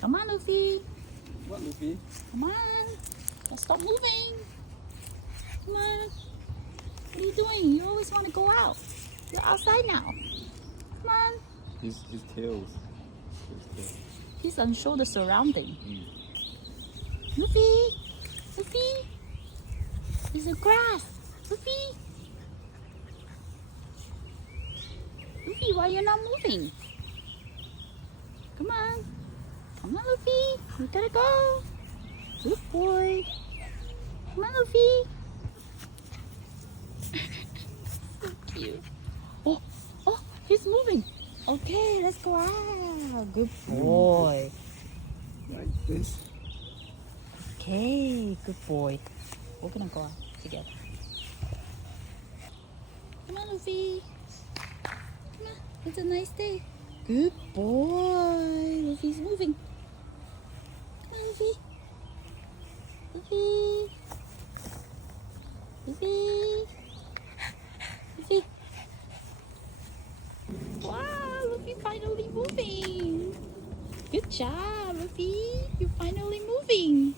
Come on, Luffy. What, Luffy? Come on. Let's stop moving. Come on. What are you doing? You always want to go out. You're outside now. Come on. His tails. He's unsure the surrounding. Mm. Luffy. Luffy. There's a grass. Luffy. Luffy, why you're not moving? Come on. Come on, Luffy. We gotta go. Good boy. Come on, Luffy. So cute. Oh, oh, he's moving. Okay, let's go out. Good boy. Like this. Okay, good boy. We're gonna go out together. Come on, Luffy. Come on, it's a nice day. Good boy. Luffy's moving. Come on, Luffy. Luffy. Luffy. Luffy. Wow, Luffy finally moving. Good job, Luffy. You're finally moving.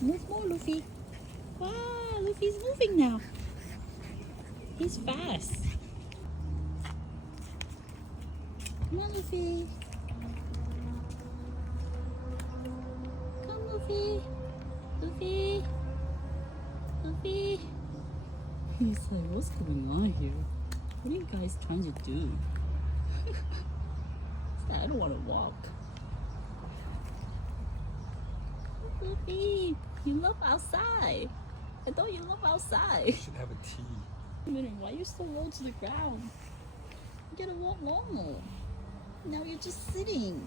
Move more, Luffy. Wow, Luffy's moving now. He's fast. Come on, Luffy. Come, Luffy. Luffy. Luffy. He's like, what's going on here? What are you guys trying to do? I don't want to walk. Luffy, you love outside. I thought you love outside. You should have a tea. Wait a minute, why are you so low to the ground? You gotta walk normal. Now you're just sitting.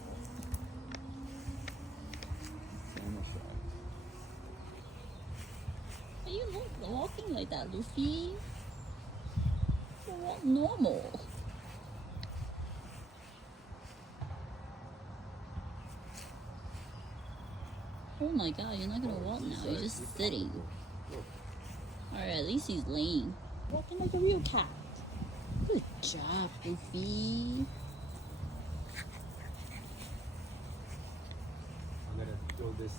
Why are you not walking like that, Luffy? You walk normal. Oh my god, you're not gonna walk now, you're just sitting. Alright, at least he's laying. Walking like a real cat. Good job, Luffy. I'm gonna throw this,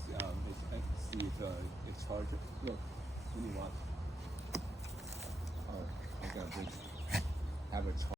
see if it's hard to, look, what do you want? Alright, I gotta have it